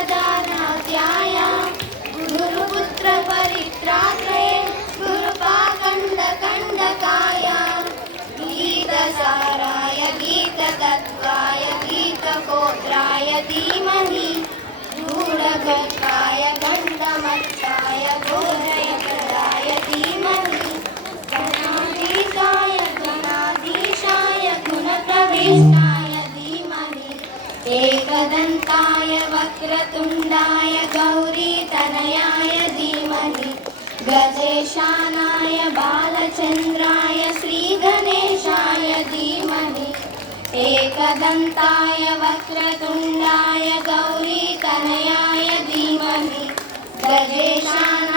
गुरुधर्मसदानाध्याय गुरुपुत्रपरित्रात्रे गुरुपाखण्डकण्डकाय गीतसाराय गीततत्त्वाय गीतगोत्राय धीमहि गूढगर्भाय गण्डमत्ताय बोधयप्रदाय धीमहि गणाधीशाय गणाधीशाय गुणप्रविष्टाय धीमहि एकदन्ताय वक्रतुण्डाय गौरीतनयाय धीमहि गजेशानाय बालचन्द्राय श्रीगणेशाय धीमहि एकदन्ताय वक्रतुण्डाय गौरीतनयाय धीमहि गजेशानाय